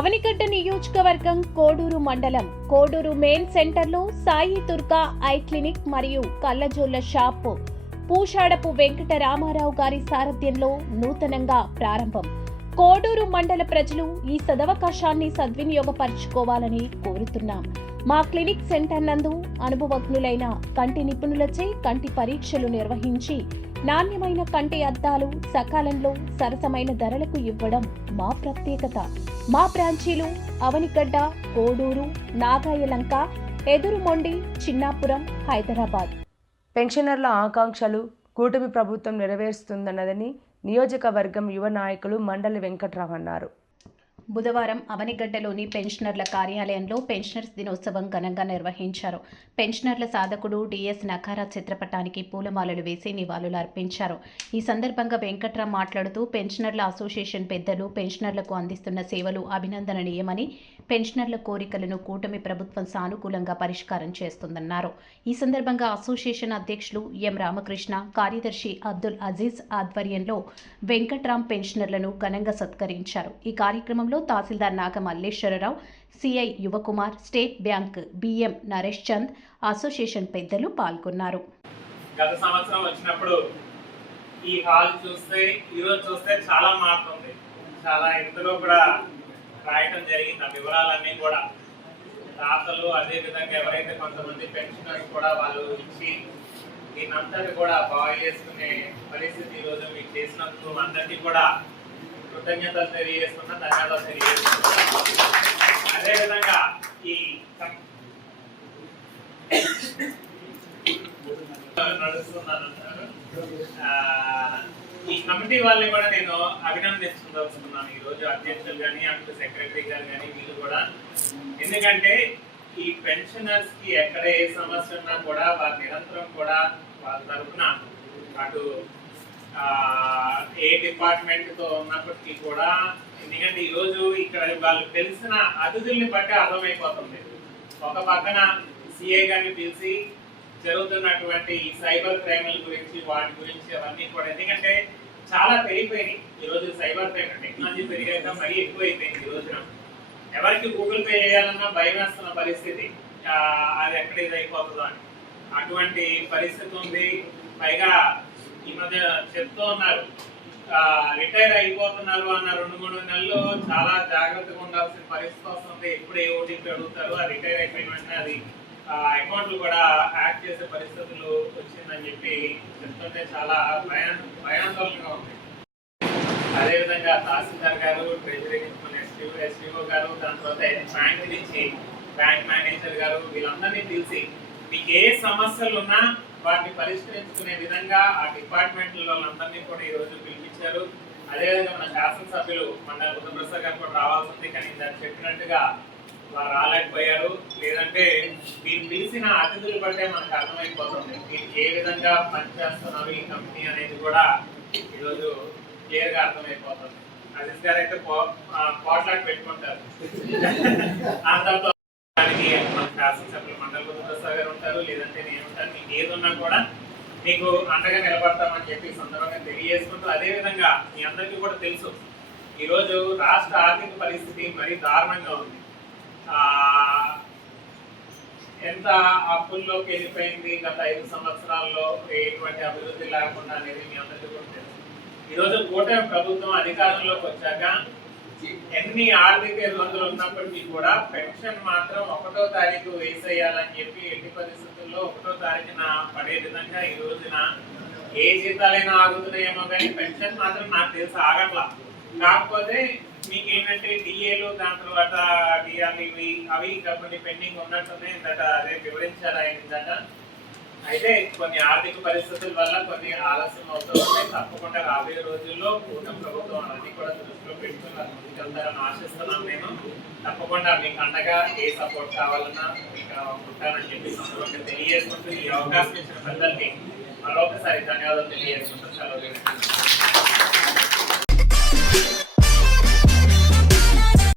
అవనిగడ్డ నియోజకవర్గం కోడూరు మండలం కోడూరు మెయిన్ సెంటర్లో సాయి దుర్గా ఐ క్లినిక్ మరియు కళ్ళజోళ్ల షాప్ పూషాడపు వెంకట రామారావు గారి సారథ్యంలో నూతనంగా ప్రారంభం. కోడూరు మండల ప్రజలు ఈ సదవకాశాన్ని సద్వినియోగపరచుకోవాలని కోరుతున్నాం. మా క్లినిక్ సెంటర్ నందు అనుభవజ్ఞులైన కంటి నిపుణులచే కంటి పరీక్షలు నిర్వహించి నాణ్యమైన కంటి అద్దాలు సకాలంలో సరసమైన ధరలకు ఇవ్వడం మా ప్రత్యేకత. మా బ్రాంచీలు అవనిగడ్డ, కోడూరు, నాగాయలంక, ఎదురుమొండి, చిన్నాపురం, హైదరాబాద్. పెన్షనర్ల ఆకాంక్షలు కూటమి ప్రభుత్వం నెరవేరుస్తుందన్నదని నియోజకవర్గం యువ నాయకులు మండలి వెంకట్రావు అన్నారు. బుధవారం అవనిగడ్డలోని పెన్షనర్ల కార్యాలయంలో పెన్షనర్స్ దినోత్సవం ఘనంగా నిర్వహించారు. పెన్షనర్ల సాధకుడు డిఎస్ నకారా చిత్రపటానికి పూలమాలలు వేసి నివాళులు అర్పించారు. ఈ సందర్భంగా వెంకట్రావు మాట్లాడుతూ పెన్షనర్ల అసోసియేషన్ పెద్దలు పెన్షనర్లకు అందిస్తున్న సేవలు అభినందనీయమని, పెన్షనర్ల కోరికలను కూటమి ప్రభుత్వం సానుకూలంగా పరిష్కారం చేస్తుందన్నారు. ఈ సందర్భంగా అసోసియేషన్ అధ్యక్షులు ఎం రామకృష్ణ, కార్యదర్శి అబ్దుల్ అజీజ్ ఆధ్వర్యంలో వెంకట్రామ్ పెన్షనర్లను ఘనంగా సత్కరించారు. ఈ కార్యక్రమంలో tahsildar Naga Malleswararao, CI Yuvakumar, State Bank BM Naresh Chand, association పెద్దలు పాల్గొన్నారు. గత సంవత్సరం వచ్చినప్పుడు ఈ హాల్ చూస్తే ఈరోజు చూస్తే చాలా మారుతుంది. చాలా ఇందులో కూడా రాయటం జరిగింది. ఆ వివరాలన్నీ కూడా దాతలు, అదే విధంగా ఎవరైతే కొంతమంది పెన్షనర్స్ కూడా వాళ్ళు ఇచ్చి దీనంతటి కూడా బాగు చేసుకునే పరిస్థితి ఈరోజు మీకు చేసినందుకు అందరికీ కూడా కృతజ్ఞతలు తెలియజేస్తున్నా, ధన్యవాదాలు తెలియజేస్తున్నా. అదేవిధంగా ఈ నడుస్తున్నానంటారు ఈ కమిటీ వాళ్ళని కూడా నేను అభినందించదలుచుకున్నాను. ఈరోజు అధ్యక్షులు కానీ అటు సెక్రటరీ గారు కానీ వీళ్ళు కూడా, ఎందుకంటే ఈ పెన్షనర్స్ కి ఎక్కడ ఏ సమస్య ఉన్నా కూడా వారి నిరంతరం కూడా వాళ్ళ తరఫున అటు ఏ డిపార్ట్మెంట్ తో ఉన్నప్పటికీ కూడా, ఎందుకంటే ఈరోజు ఇక్కడ వాళ్ళు తెలిసిన అతిథుల్ని బట్టి అర్థమైపోతుంది. ఒక పక్కన సిఐ గారిని పిలిచి జరుగుతున్నటువంటి ఈ సైబర్ క్రైమ్ల గురించి, వాటి గురించి అవన్నీ కూడా, ఎందుకంటే చాలా పెరిగిపోయినాయి ఈరోజు. సైబర్ క్రైమ్ టెక్నాలజీ పెరిగాక మరీ ఎక్కువైపోయింది. ఈ రోజున ఎవరికి గూగుల్ పే చేయాలన్నా భయం వేస్తున్న పరిస్థితి, అది ఎక్కడ ఇదైపోతుందో అని అటువంటి పరిస్థితి ఉంది. పైగా ఈ మధ్య చెప్తూ ఉన్నారు, రిటైర్ అయిపోతున్నారు అన్న 2-3 నెలలు చాలా జాగ్రత్తగా ఉండాల్సిన పరిస్థితి వస్తుంది. ఎప్పుడు ఏ ఓటీపీ అడుగుతారు, ఆ రిటైర్ అయిపోయిన వెంటనే అది అకౌంట్లు కూడా హ్యాక్ చేసే పరిస్థితులు వచ్చిందని చెప్పి చెప్తుంటే చాలా భయాందోళనగా ఉంది. అదేవిధంగా తహసీల్దార్ గారు, ట్రెజరీ ఎస్పీఓ గారు, దాని తర్వాత బ్యాంక్ నుంచి బ్యాంక్ మేనేజర్ గారు, వీళ్ళందరినీ పిలిచి మీకు ఏ సమస్యలు ఉన్నా వాటిని పరిష్కరించుకునే విధంగా ఆ డిపార్ట్మెంట్ల అందరినీ కూడా ఈ రోజు పిలిపించారు. అదేవిధంగా మన శాసనసభ్యులు మండలి బుద్ధప్రసాద్ గారు కూడా రావాల్సింది, కానీ దాన్ని చెప్పినట్టుగా వారు రాలేకపోయారు. లేదంటే మీరు పిలిచిన అతిథులు బట్టే మనకు అర్థమైపోతుంది మీరు ఏ విధంగా పనిచేస్తున్నారు ఈ కంపెనీ అనేది కూడా ఈరోజు క్లియర్ గా అర్థమైపోతుంది. అజిత్ గారు అయితే పోట్లాట్ పెట్టుకుంటారు. అందరితో మన శాసనసభ్యులు మండలి బుద్ధప్రసాద్ గారు ఉంటారు, లేదంటే నేను ఉంటాను. మీకు ఏది ఉన్నా కూడా మీకు అండగా నిలబడతామని చెప్పి సందర్భంగా తెలియజేసుకుంటూ, అదేవిధంగా మీ అందరికీ కూడా తెలుసు ఈరోజు రాష్ట్ర ఆర్థిక పరిస్థితి మరీ దారుణంగా ఉంది. ఎంత అప్పుల్లోకి వెళ్ళిపోయింది గత 5 సంవత్సరాల్లో, ఎటువంటి అభివృద్ధి లేకుండా అనేది మీ అందరికీ కూడా తెలుసు. ఈరోజు కూటమి ప్రభుత్వం అధికారంలోకి వచ్చాక ఎన్ని ఆర్థిక ఇబ్బందులు ఉన్నప్పటికీ కూడా పెన్షన్ మాత్రం 1వ తారీఖు వేసేయాలని చెప్పి ఎట్టి పరిస్థితుల్లో 1వ తారీఖున పడే విధంగా ఈ రోజున ఏ జీతాలైనా ఆగుతున్నాయేమో కానీ పెన్షన్ మాత్రం నాకు తెలిసి ఆగట్లా. కాకపోతే మీకు ఏంటంటే డిఏలు, దాని తర్వాత డిఆర్లు అవి కొన్ని పెండింగ్ ఉన్నట్టున్నాయి. అదే వివరించారు ఆయన. అయితే కొన్ని ఆర్థిక పరిస్థితుల వల్ల కొన్ని ఆలస్యం అవుతూ ఉంటాయి. తప్పకుండా రాబోయే రోజుల్లో కూటమి ప్రభుత్వం అన్ని కూడా దృష్టిలో పెట్టుకుని ముందుకెళ్తారని ఆశిస్తున్నాను. నేను తప్పకుండా మీకు అండగా ఏ సపోర్ట్ కావాలన్నా మీకు ఉంటానని చెప్పి సందర్భంగా తెలియజేసుకుంటూ, ఈ అవకాశం ఇచ్చిన పెద్దలకి మరొకసారి ధన్యవాదాలు తెలియజేసుకుంటూ సెలవు.